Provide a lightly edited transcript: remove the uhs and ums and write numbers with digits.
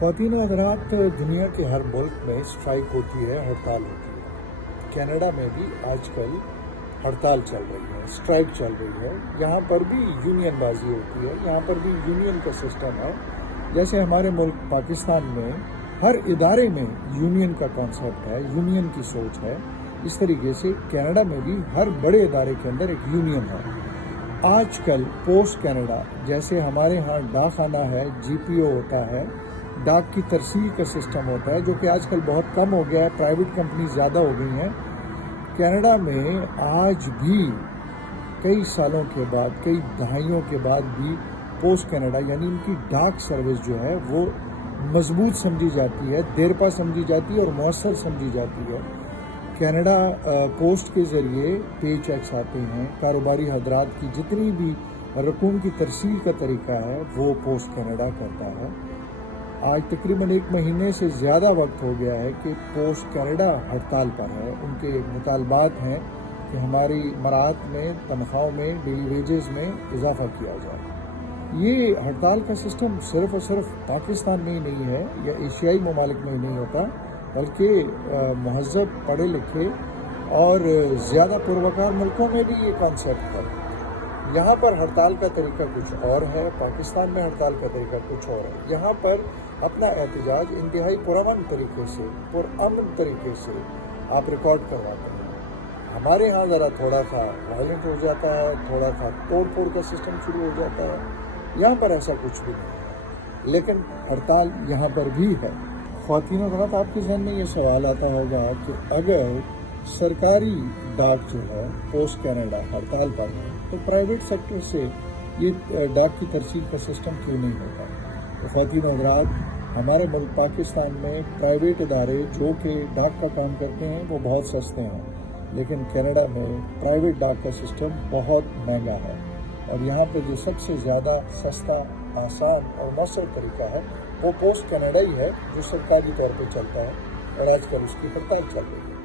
خواتین و حضرات، دنیا کے ہر ملک میں اسٹرائک ہوتی ہے، ہڑتال ہوتی ہے۔ کینیڈا میں بھی آج کل ہڑتال چل رہی ہے، اسٹرائک چل رہی ہے۔ یہاں پر بھی یونین بازی ہوتی ہے، یہاں پر بھی یونین کا سسٹم ہے۔ جیسے ہمارے ملک پاکستان میں ہر ادارے میں یونین کا کانسیپٹ ہے، یونین کی سوچ ہے، اس طریقے سے کینیڈا میں بھی ہر بڑے ادارے کے اندر ایک یونین ہے۔ آج کل پوسٹ کینیڈا، جیسے ہمارے ہاں ڈاک خانہ ہے، جی پی او ہوتا ہے، ڈاک کی ترسیل کا سسٹم ہوتا ہے، جو کہ آج کل بہت کم ہو گیا ہے، پرائیویٹ کمپنی زیادہ ہو گئی ہیں۔ کینیڈا میں آج بھی کئی سالوں کے بعد، کئی دہائیوں کے بعد بھی پوسٹ کینیڈا یعنی ان کی ڈاک سروس جو ہے وہ مضبوط سمجھی جاتی ہے، دیرپا سمجھی جاتی ہے اور مؤثر سمجھی جاتی ہے۔ کینیڈا پوسٹ کے ذریعے پے چیکس آتے ہیں، کاروباری حضرات کی جتنی بھی رقوم کی ترسیل کا طریقہ ہے وہ پوسٹ کینیڈا کرتا ہے۔ آج تقریباً 1 مہینے سے زیادہ وقت ہو گیا ہے کہ پوسٹ کینیڈا ہڑتال پر ہے۔ ان کے مطالبات ہیں کہ ہماری مراعات میں، تنخواہوں میں، ڈیلی ویجز میں اضافہ کیا جائے۔ یہ ہڑتال کا سسٹم صرف اور صرف پاکستان میں ہی نہیں ہے یا ایشیائی ممالک میں ہی نہیں ہوتا، بلکہ مہذب، پڑھے لکھے اور زیادہ پروکار ملکوں میں بھی یہ کانسیپٹ ہے۔ یہاں پر ہڑتال کا طریقہ کچھ اور ہے، پاکستان میں ہڑتال کا طریقہ کچھ اور ہے۔ یہاں پر اپنا احتجاج انتہائی پرامن طریقے سے، پرامن طریقے سے آپ ریکارڈ کرواتے ہیں۔ ہمارے ہاں ذرا تھوڑا سا وائلنٹ ہو جاتا ہے، تھوڑا سا توڑ پھوڑ کا سسٹم شروع ہو جاتا ہے۔ یہاں پر ایسا کچھ بھی نہیں ہے، لیکن ہڑتال یہاں پر بھی ہے۔ خواتین و حضرات، آپ کے ذہن میں یہ سوال آتا ہوگا کہ اگر سرکاری ڈاک جو ہے پوسٹ کینیڈا ہڑتال پر ہے تو پرائیویٹ سیکٹر سے یہ ڈاک کی ترسیل کا سسٹم کیوں نہیں ہوتا؟ تو خواتین و حضرات، ہمارے ملک پاکستان میں پرائیویٹ ادارے جو کہ ڈاک کا کام کرتے ہیں وہ بہت سستے ہیں، لیکن کینیڈا میں پرائیویٹ ڈاک کا سسٹم بہت مہنگا ہے، اور یہاں پہ جو سب سے زیادہ سستا، آسان اور مؤثر طریقہ ہے وہ پوسٹ کینیڈا ہی ہے، جو سرکاری طور پہ چلتا ہے، اور آج کل اس کی ہڑتال چل رہی ہے۔